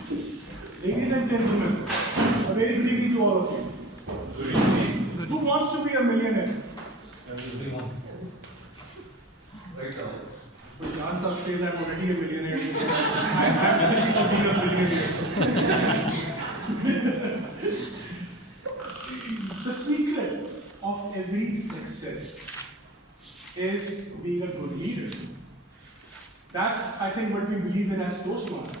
Ladies and gentlemen, a very good evening to all of you. Good evening. Who wants to be a millionaire? Everyone. Right now. But John says I'm already a millionaire. I'm thinking of being a millionaire. The secret of every success is being a good leader. That's, I think, what we believe in as Toastmasters.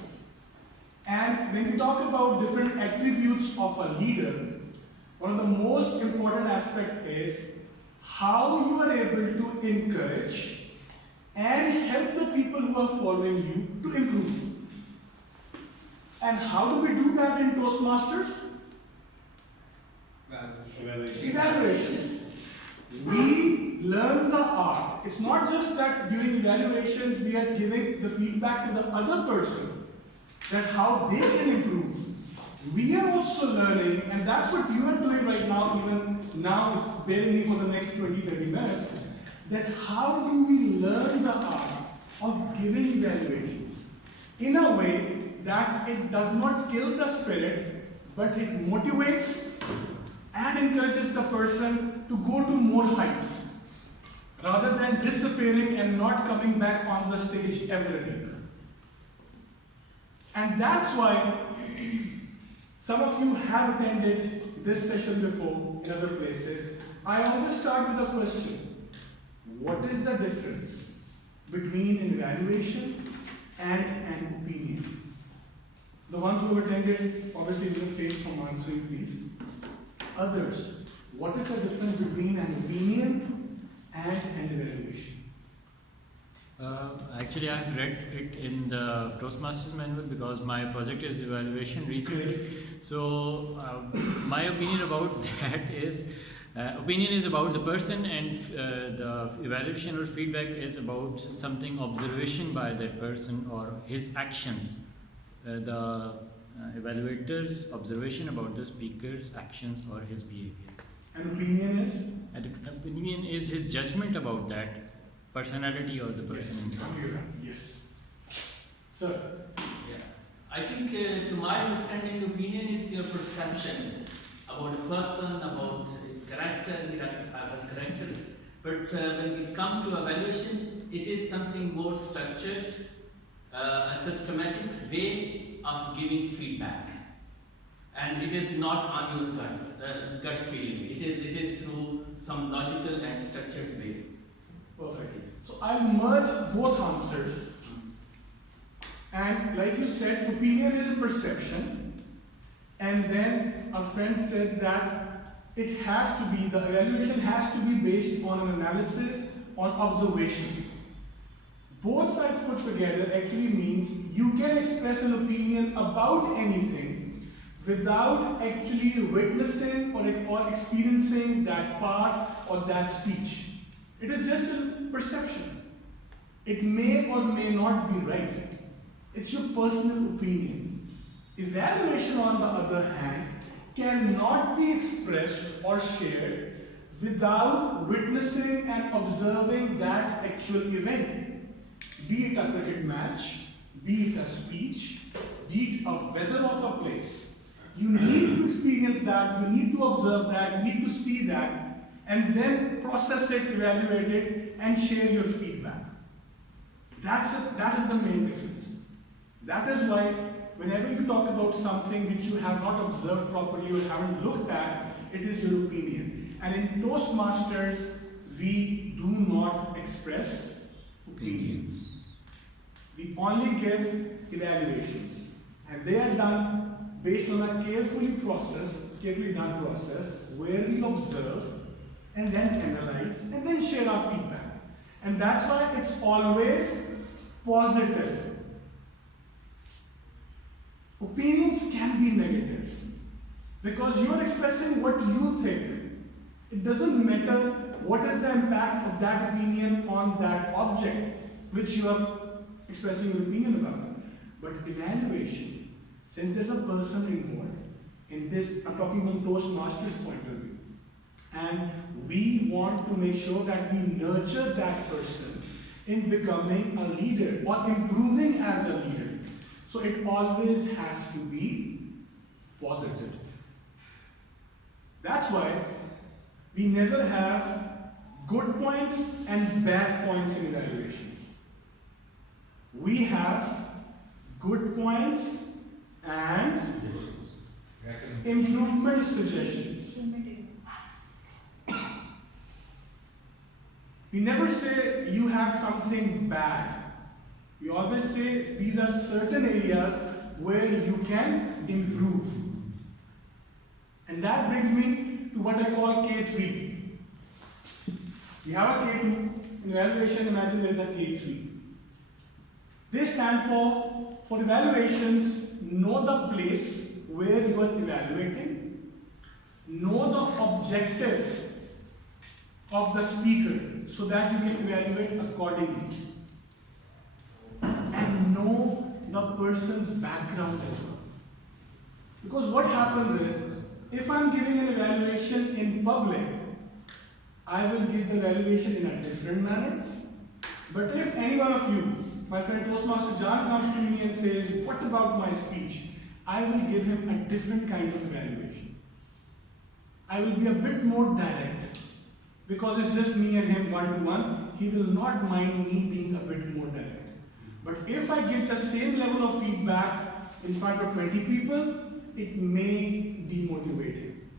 And when we talk about different attributes of a leader, one of the most important aspects is how you are able to encourage and help the people who are following you to improve. And how do we do that in Toastmasters? Evaluations. We learn the art. It's not just that during evaluations we are giving the feedback to the other person that how they can improve. We are also learning, and that's what you are doing right now, even now, bearing me for the next 20-30 minutes, that how do we learn the art of giving evaluations in a way that it does not kill the spirit, but it motivates and encourages the person to go to more heights, rather than disappearing and not coming back on the stage ever again. And that's why some of you have attended this session before in other places. I always start with a question. What is the difference between an evaluation and an opinion? The ones who have attended, obviously will refrain from answering, please. Others, what is the difference between an opinion and an evaluation? Actually, I have read it in the Toastmasters manual because my project is evaluation recently. So, my opinion about that is, opinion is about the person, and the evaluation or feedback is about something observation by that person or his actions. The evaluator's observation about the speaker's actions or his behavior. An opinion is? And opinion is his judgment about that personality or the person himself. Yes. Sir? Yeah. I think, to my understanding, opinion is your perception about a person, about character, you have to have a character. But when it comes to evaluation, it is something more structured, a systematic way of giving feedback. And it is not on your gut feeling. It is through some logical and structured way. Perfect. So I'll merge both answers. And like you said, opinion is a perception. And then our friend said that it has to be, the evaluation has to be based on an analysis, on observation. Both sides put together actually means you can express an opinion about anything without actually witnessing or experiencing that part or that speech. It is just a perception. It may or may not be right. It's your personal opinion. Evaluation, on the other hand, cannot be expressed or shared without witnessing and observing that actual event. Be it a cricket match, be it a speech, be it a weather of a place. You need to experience that, you need to observe that, you need to see that, and then process it, evaluate it, and share your feedback. That is the main difference. That is why whenever you talk about something which you have not observed properly or haven't looked at, it is your opinion. And in Toastmasters, we do not express opinions. We only give evaluations. And they are done based on a carefully done process where we observe and then analyze and then share our feedback. And that's why it's always positive. Opinions can be negative because you are expressing what you think. It doesn't matter what is the impact of that opinion on that object which you are expressing your opinion about. But evaluation, since there's a person involved in this, I'm talking from Toastmasters' point of view, and we want to make sure that we nurture that person in becoming a leader or improving as a leader. So it always has to be positive. That's why we never have good points and bad points in evaluations. We have good points and improvement suggestions. We never say you have something bad. We always say these are certain areas where you can improve. And that brings me to what I call K3. We have a K2, in evaluation, imagine there is a K3. They stand for evaluations, know the place where you are evaluating, know the objective of the speaker so that you can evaluate accordingly, and know the person's background as well. Because what happens is, if I'm giving an evaluation in public, I will give the evaluation in a different manner. But if any one of you, my friend Toastmaster John, comes to me and says, what about my speech? I will give him a different kind of evaluation. I will be a bit more direct. Because it's just me and him one-to-one, he will not mind me being a bit more direct. But if I give the same level of feedback in front of 20 people, it may demotivate him.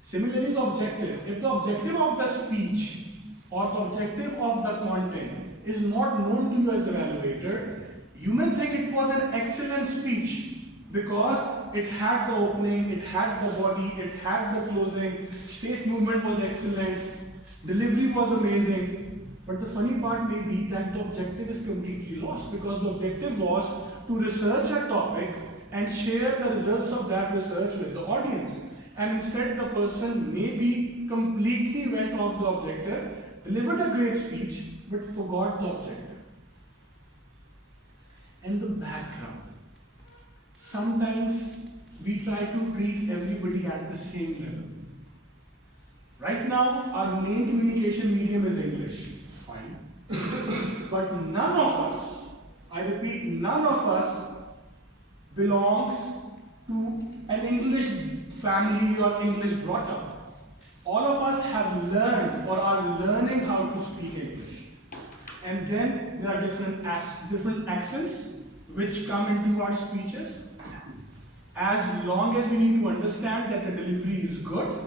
Similarly, the objective. If the objective of the speech or the objective of the content is not known to you as the evaluator, you may think it was an excellent speech because it had the opening, it had the body, it had the closing, stage movement was excellent, delivery was amazing. But the funny part may be that the objective is completely lost, because the objective was to research a topic and share the results of that research with the audience. And instead the person maybe completely went off the objective, delivered a great speech, but forgot the objective. And the background. Sometimes we try to treat everybody at the same level. Right now, our main communication medium is English. Fine. But none of us, I repeat, none of us belongs to an English family or English brought up. All of us have learned or are learning how to speak English. And then there are different accents which come into our speeches. As long as we need to understand that the delivery is good,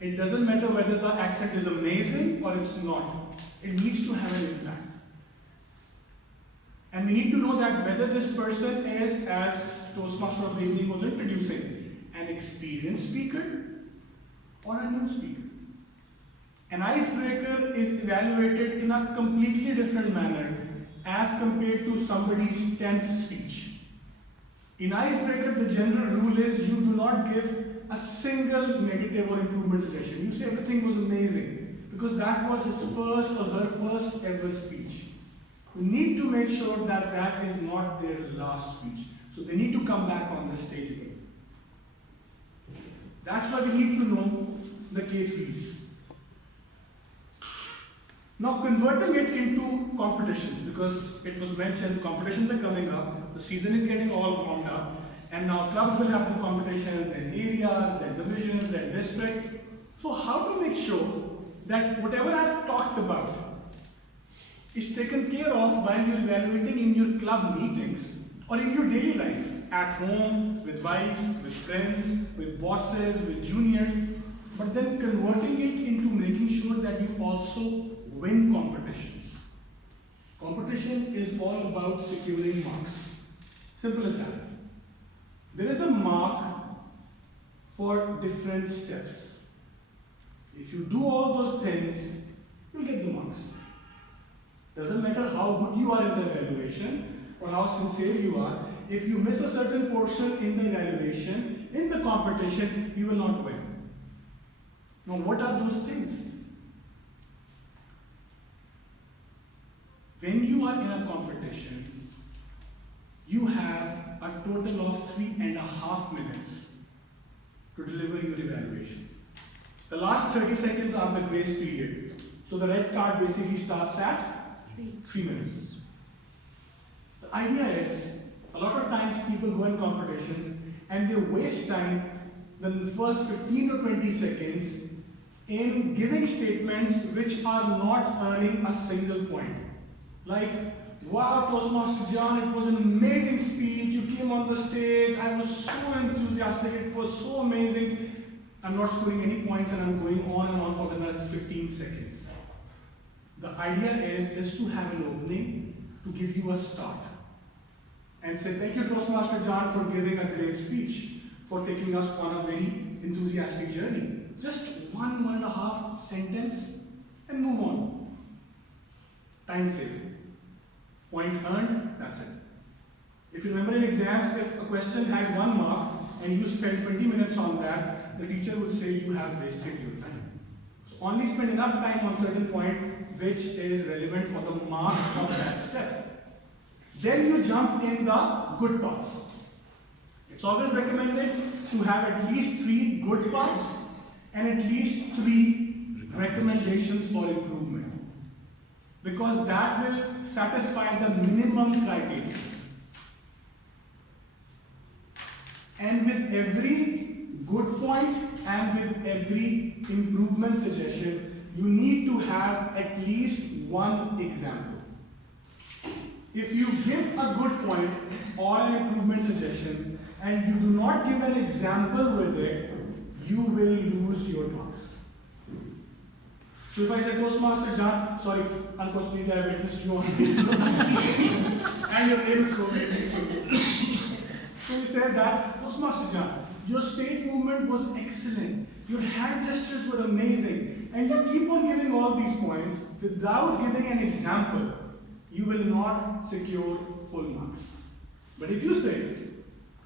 it doesn't matter whether the accent is amazing or it's not. It needs to have an impact. And we need to know that whether this person is, as Toastmaster of the evening was introducing, an experienced speaker or a new speaker. An icebreaker is evaluated in a completely different manner as compared to somebody's 10th speech. In icebreaker, the general rule is you do not give a single negative or improvement suggestion. You say everything was amazing because that was his first or her first ever speech. You need to make sure that that is not their last speech. So they need to come back on the stage again. That's why we need to know the K3s. Now converting it into competitions, because it was mentioned competitions are coming up, the season is getting all warmed up, and now clubs will have the competitions, then areas, then divisions, then districts. So how to make sure that whatever I've talked about is taken care of while you're evaluating in your club meetings or in your daily life, at home, with wives, with friends, with bosses, with juniors, but then converting it into making sure that you also win competitions. Competition is all about securing marks. Simple as that. There is a mark for different steps. If you do all those things, you'll get the marks. Doesn't matter how good you are in the evaluation or how sincere you are, if you miss a certain portion in the evaluation, in the competition, you will not win. Now, what are those things? When you are in a competition, you have a total of 3.5 minutes to deliver your evaluation. The last 30 seconds are the grace period. So the red card basically starts at 3 minutes. The The idea is, a lot of times people go in competitions and they waste time the first 15 or 20 seconds in giving statements which are not earning a single point. Like, wow, Toastmaster John, it was an amazing speech, you came on the stage, I was so enthusiastic, it was so amazing. I'm not scoring any points and I'm going on and on for the next 15 seconds. The idea is just to have an opening to give you a start and say, thank you, Toastmaster John, for giving a great speech, for taking us on a very enthusiastic journey. Just one and a half sentence and move on. Time saving. Point earned, that's it. If you remember in exams, if a question had 1 mark and you spend 20 minutes on that, the teacher would say you have wasted your time. So only spend enough time on certain point which is relevant for the marks of that step. Then you jump in the good parts. It's always recommended to have at least 3 good parts and at least 3 recommendations for improvement. Because that will satisfy the minimum criteria. And with every good point and with every improvement suggestion, you need to have at least 1 example. If you give a good point or an improvement suggestion and you do not give an example with it, you will lose your marks. So if I say, Toastmaster John, sorry, unfortunately I witnessed you on and your name is so amazing. So you said that, Toastmaster John, your stage movement was excellent, your hand gestures were amazing, and you keep on giving all these points without giving an example, you will not secure full marks. But if you say,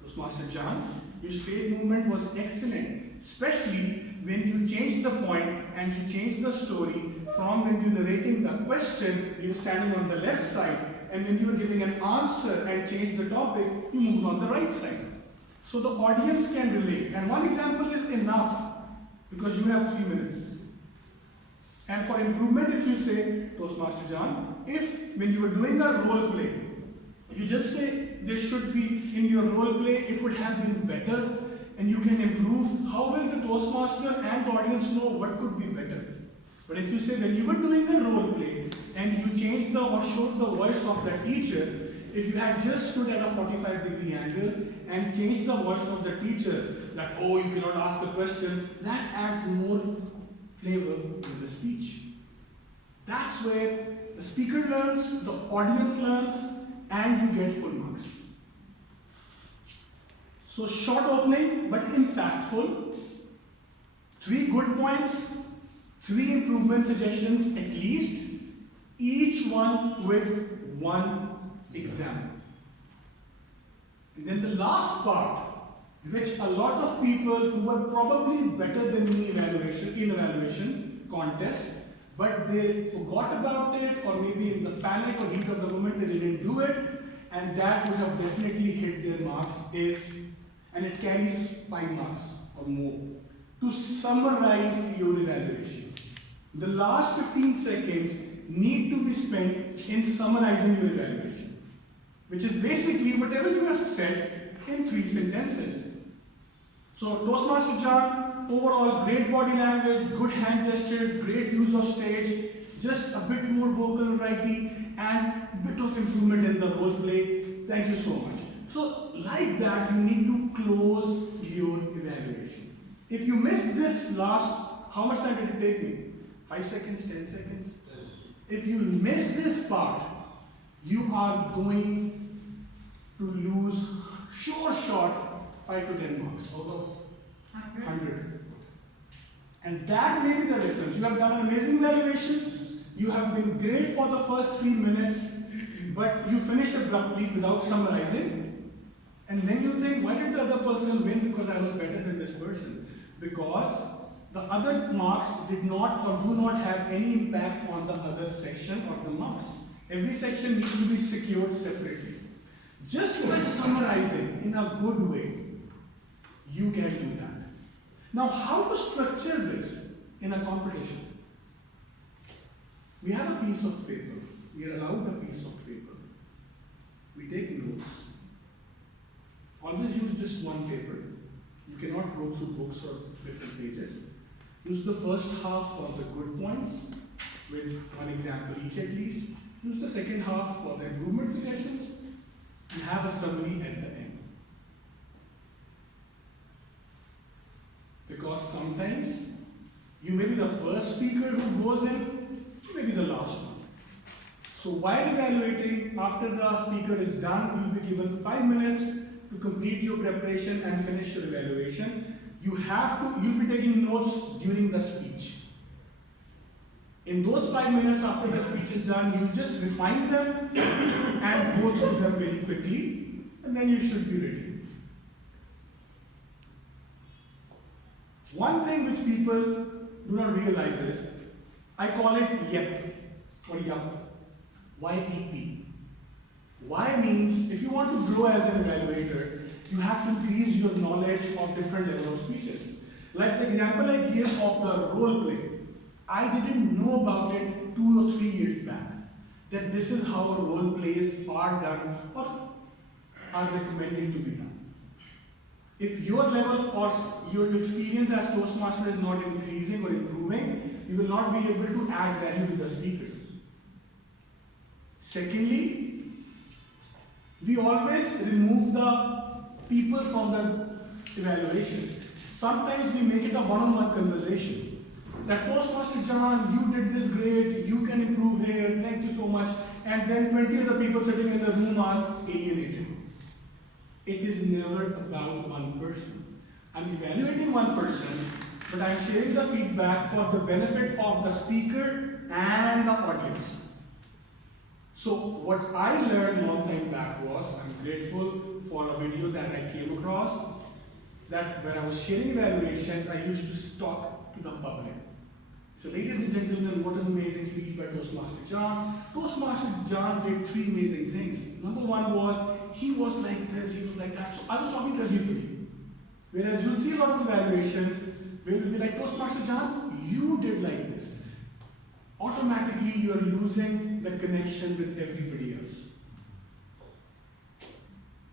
Toastmaster John, your stage movement was excellent, especially when you change the point and you change the story from when you're narrating the question, you're standing on the left side, and when you're giving an answer and change the topic, you move on the right side. So the audience can relate. And 1 example is enough because you have 3 minutes. And for improvement, if you say, Toastmaster John, if when you are doing a role play, if you just say this should be in your role play, it would have been better and you can improve, how will the Toastmaster and the audience know what could be better? But if you say when you were doing the role play and you changed or showed the voice of the teacher, if you had just stood at a 45-degree angle and changed the voice of the teacher, that, oh, you cannot ask a question, that adds more flavor to the speech. That's where the speaker learns, the audience learns, and you get full marks. So short opening, but impactful. 3 good points, 3 improvement suggestions at least, each one with 1 example. And then the last part, which a lot of people who were probably better than me in evaluation contests, but they forgot about it, or maybe in the panic or heat of the moment they didn't do it, and that would have definitely hit their marks, is, and it carries 5 marks or more, to summarize your evaluation. The last 15 seconds need to be spent in summarizing your evaluation, which is basically whatever you have said in 3 sentences. So Toastmaster John, overall great body language, good hand gestures, great use of stage, just a bit more vocal variety and a bit of improvement in the role play. Thank you so much. So like that, you need to close your evaluation. If you miss this last, how much time did it take me? 5 seconds, 10 seconds? If you miss this part, you are going to lose short 5 to 10 marks. Out of 100. And that may be the difference. You have done an amazing evaluation, you have been great for the first 3 minutes, but you finish abruptly without summarizing, and then you think, why did the other person win? Because I was better than this person. Because the other marks did not or do not have any impact on the other section or the marks. Every section needs to be secured separately. Just by summarizing in a good way, you can do that. Now, how to structure this in a competition? We have a piece of paper. We are allowed a piece of paper. we take notes. Always use just one paper. You cannot go through books or different pages. Use the first half for the good points, with one example each at least. Use the second half for the improvement suggestions, and have a summary at the end. Because sometimes you may be the first speaker who goes in, you may be the last one. So while evaluating, after the speaker is done, you'll be given 5 minutes to complete your preparation and finish your evaluation. You'll be taking notes during the speech. In those 5 minutes after the speech is done, you'll just refine them and go through them very quickly, and then you should be ready. One thing which people do not realize is, I call it YEP or YUP. Y-E-P. Y means if you want to grow as an evaluator, you have to increase your knowledge of different levels of speeches. Like the example I gave of the role play, I didn't know about it 2 or 3 years back, that this is how role plays are done or are recommended to be done. If your level or your experience as Toastmaster is not increasing or improving, you will not be able to add value to the speaker. Secondly, we always remove the people from the evaluation. Sometimes we make it a one-on-one conversation. That Toastmaster John, you did this great, you can improve here, thank you so much. And then 20 other people sitting in the room are alienated. It is never about one person. I'm evaluating one person, but I'm sharing the feedback for the benefit of the speaker and the audience. So what I learned long time back was, I'm grateful for a video that I came across, that when I was sharing evaluations, I used to talk to the public. So ladies and gentlemen, what an amazing speech by Toastmaster John. Toastmaster John did 3 amazing things. Number 1 was, he was like this, he was like that. So I was talking to everybody. Whereas you'll see a lot of evaluations where you'll be like, Toastmaster John, you did like this. Automatically you're losing the connection with everybody else.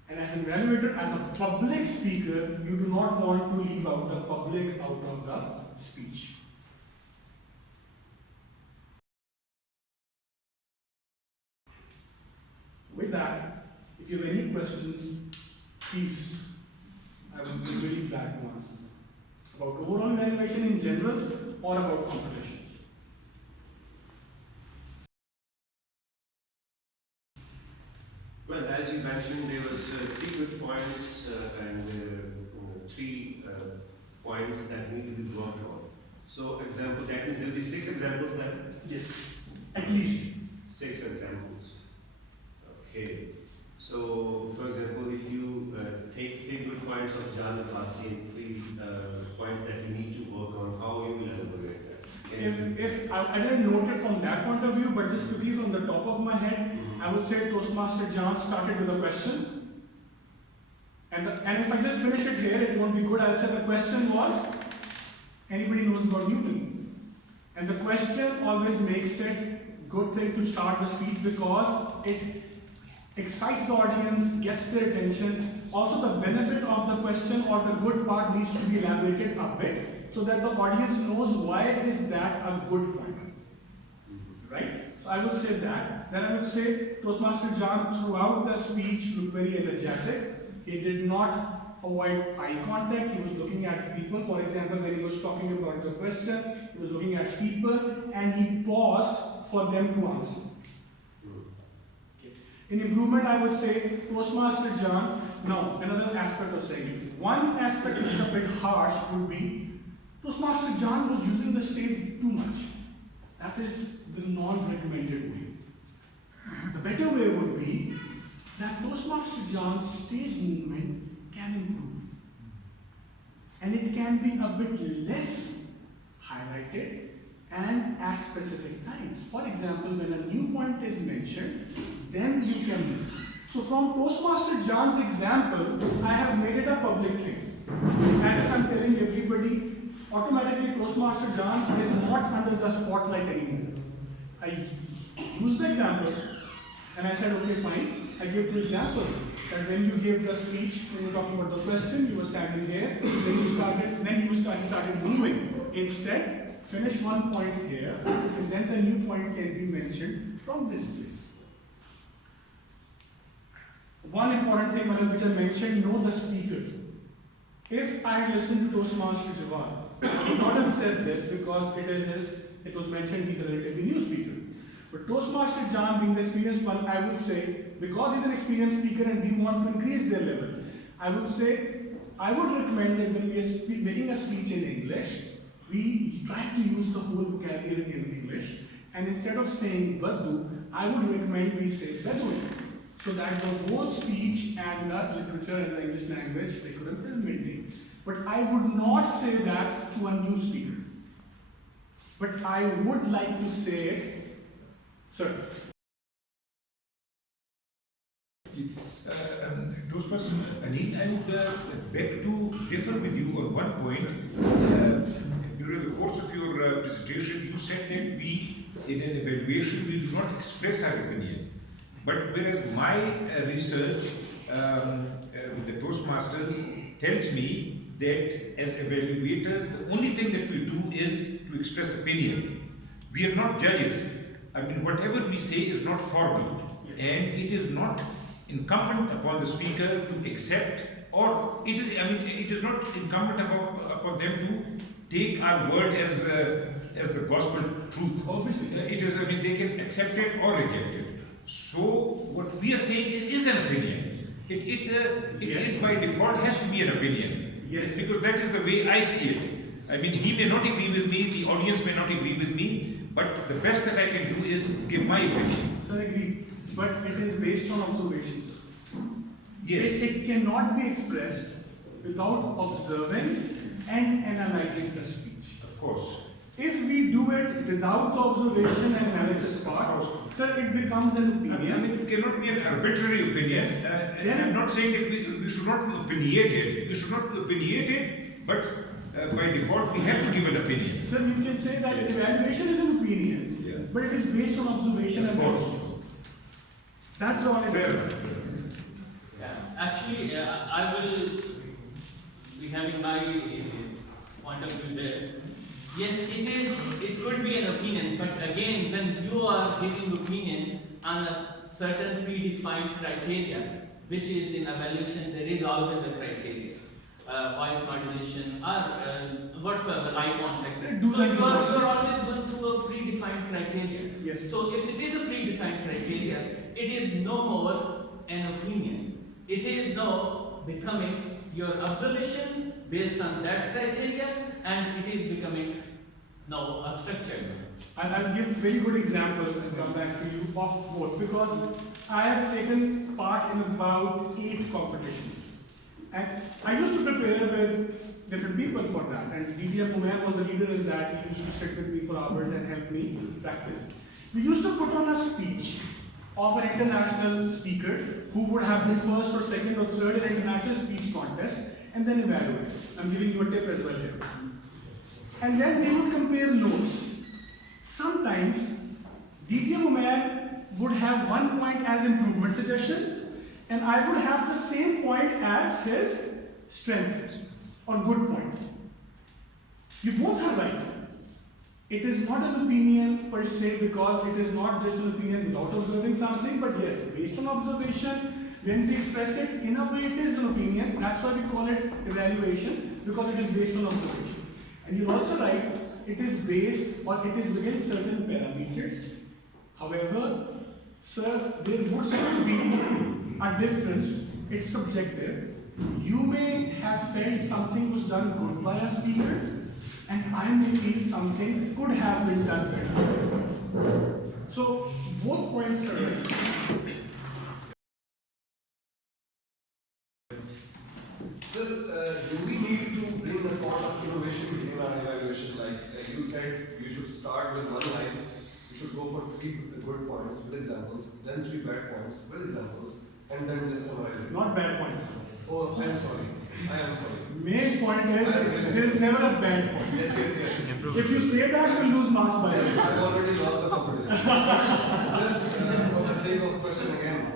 And as an evaluator, as a public speaker, you do not want to leave out the public out of the speech. With that, if you have any questions, please, I would be really glad to answer. About overall evaluation in general or about competitions. Well, as you mentioned, there was 3 good points and 3 points that need to be worked on. So, example, that means there will be 6 examples then? Yes, at least. 6 examples. Okay. So, for example, if you take 3 good points of John and Basi and 3 points that you need to work on, how you will elaborate that? If I didn't note it from that point of view, but just quickly from the top of my head, I would say Toastmaster John started with a question. And if I just finish it here, it won't be good. I'll say the question was, anybody knows about Newton? And the question always makes it good thing to start the speech because it excites the audience, gets their attention. Also the benefit of the question or the good part needs to be elaborated a bit so that the audience knows why is that a good point. Right? So I would say that. Then I would say Toastmaster John throughout the speech looked very energetic. He did not avoid eye contact. He was looking at people. For example, when he was talking about the question, he was looking at people and he paused for them to answer. Okay. In improvement, I would say Toastmaster John. Now, another aspect of saying it. One aspect which is a bit harsh would be Toastmaster John was using the stage too much. That is the non-recommended way. The better way would be that Toastmaster John's stage movement can improve. And it can be a bit less highlighted and at specific times. For example, when a new point is mentioned, then you can move. So from Toastmaster John's example, I have made it a public thing. As if I'm telling everybody, automatically Toastmaster John is not under the spotlight anymore. I used the example and I said, okay, fine. I gave two examples. That when you gave the speech, when you were talking about the question, you were standing there, then you started moving. Instead, finish one point here, and then the new point can be mentioned from this place. One important thing, Madam, which I mentioned, know the speaker. If I had listened to Toastmaster Jawad, I would not have said this because it was mentioned he's a relatively new speaker. But Toastmaster John, being the experienced one, I would say, because he's an experienced speaker and we want to increase their level, I would recommend that when we are making a speech in English, we try to use the whole vocabulary in English, and instead of saying Baddu, I would recommend we say Bedouin, so that the whole speech and the literature and the English language they couldn't is maintained. But I would not say that to a new speaker. But I would like to say it. Sir. Toastmaster Aneel, I would beg to differ with you on one point. During the course of your presentation, you said that we, in an evaluation, we do not express our opinion. But whereas my research with the Toastmasters tells me that as evaluators, the only thing that we do is to express opinion. We are not judges. I mean, whatever we say is not formal, and it is not incumbent upon the speaker to accept, or it is not incumbent upon them to take our word as the gospel truth. Obviously, it is. I mean, they can accept it or reject it. So what we are saying is an opinion. It by default has to be an opinion. Yes. Because that is the way I see it. I mean, he may not agree with me, the audience may not agree with me, but the best that I can do is give my opinion. Sir, agree. But it is based on observations. Yes. It cannot be expressed without observing and analyzing the speech. Of course. If we do it without the observation and analysis part, sir, it becomes an opinion. I mean, it cannot be an arbitrary opinion. Yes. And I'm not saying that we should not be opinionated. We should not be opinionated, but by default we have to give an opinion. Sir, you can say that evaluation is an opinion, but it is based on observation and analysis. That's all it is. Actually, I will be having my point of view there. Yes, it could be an opinion, but again, when you are giving opinion on a certain predefined criteria, which is in evaluation, there is always a criteria. Voice modulation or whatsoever, eye contact. So you are always going through a predefined criteria. Yes. So if it is a predefined criteria, it is no more an opinion. It is now becoming your observation based on that criteria, and it is becoming now a structure. And I'll give very good example and come back to you of both, because I have taken part in about 8 competitions. And I used to prepare with different people for that. And DDM Umair was the leader in that. He used to sit with me for hours and help me practice. We used to put on a speech of an international speaker who would have been first or second or third in international speech contest, and then evaluate. I'm giving you a tip as well here. And then we would compare notes. Sometimes DDM Umair would have 1 point as improvement suggestion, and I would have the same point as his strength or good point. You both are right. It is not an opinion per se, because it is not just an opinion without observing something, but yes, based on observation, when we express it, in a way it is an opinion. That's why we call it evaluation, because it is based on observation. And you're also right, it is based or it is within certain parameters. However, sir, there would still be a difference. It's subjective. You may have felt something was done good by a speaker, and I may feel something could have been done better. So both points are right. Sir, do we need to bring a sort of innovation in our evaluation? Like you said, you should start with 1 line, you should go for 3 good points with examples, then 3 bad points with examples, and then just summarize it. Not bad points. Oh, I am sorry. Main point is there is never a bad point. Yes. If you say that, you will lose marks by Yes, it. I've already lost the competition. Just for the sake of question again,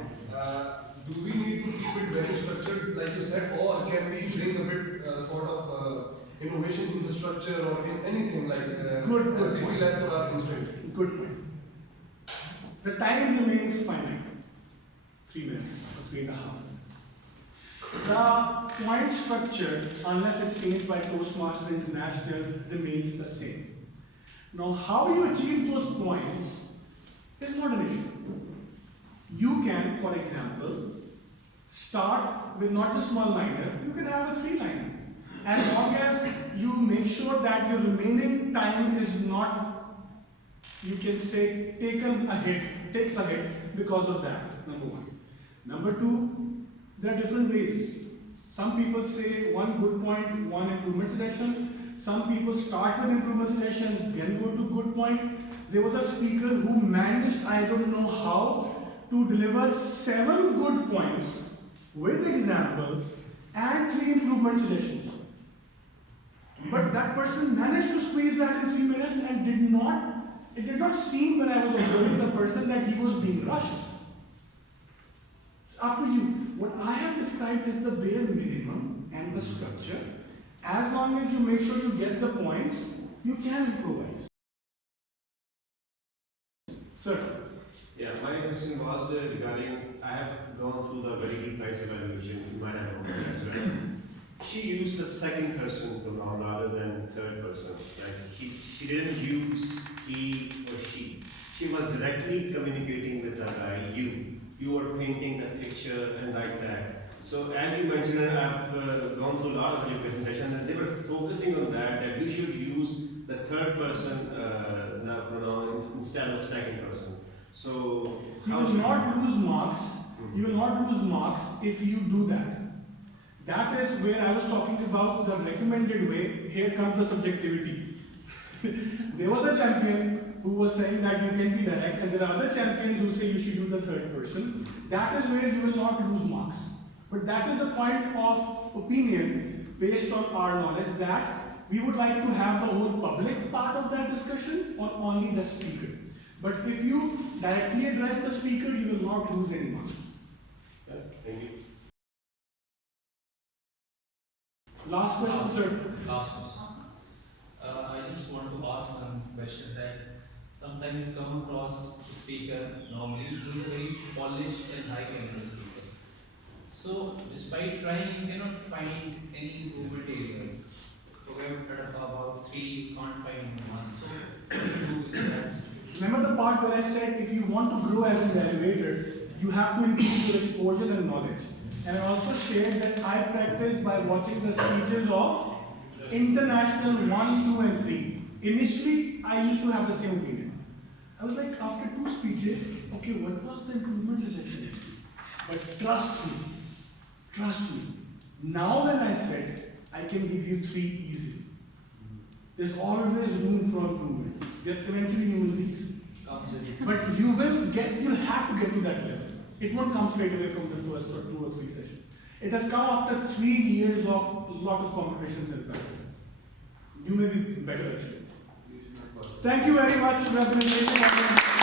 like you said, or can we bring a bit sort of innovation in the structure or in anything like Good as we point. feel as per our instinct? Good point. The time remains finite. 3 minutes or 3.5 minutes. The point structure, unless it's changed by Toastmasters International, remains the same. Now, how you achieve those points is not an issue. You can, for example, start with not just one liner, you can have a 3-liner. As long as you make sure that your remaining time is not, you can say, takes a hit because of that, number one. Number two, there are different ways. Some people say one good point, one improvement suggestion. Some people start with improvement suggestions, then go to good point. There was a speaker who managed, I don't know how, to deliver 7 good points with examples and 3 improvement suggestions. But that person managed to squeeze that in 3 minutes and it did not seem when I was observing the person that he was being rushed. It's up to you. What I have described is the bare minimum and the structure. As long as you make sure you get the points, you can improvise. Sir. Yeah, my question was regarding, I have gone through the very deep price evaluation, you might have known as well. She used the second person pronoun rather than third person. Like she didn't use he or she. She was directly communicating with the guy, you. You were painting the picture and like that. So as you mentioned, I've gone through a lot of your presentations and they were focusing on that we should use the third person pronoun instead of second person. So You will not lose marks. You will not lose marks if you do that. That is where I was talking about the recommended way. Here comes the subjectivity. There was a champion who was saying that you can be direct, and there are other champions who say you should do the third person. That is where you will not lose marks. But that is a point of opinion based on our knowledge that we would like to have the whole public part of that discussion or only the speaker. But if you directly address the speaker, you will not lose any marks. yeah, thank you. Last question, sir. Last question. I just want to ask one question that sometimes you come across the speaker, normally he is a very polished and high caliber speaker. So despite trying, you cannot find any improvement areas. Forget about 3, you can't find one. So what do you do in that situation? Remember the part where I said if you want to grow as an evaluator, you have to increase your exposure and knowledge. And I also shared that I practiced by watching the speeches of International 1, 2 and 3. Initially, I used to have the same opinion. I was like, after 2 speeches, okay, what was the improvement suggestion? But trust me. Now when I said, I can give you 3 easily. There's always room for improvement. They're eventually human beings. But you'll have to get to that level. It won't come straight away from the first or 2 or 3 sessions. It has come after 3 years of a lot of competitions and practices. You may be better at it. Thank you very much.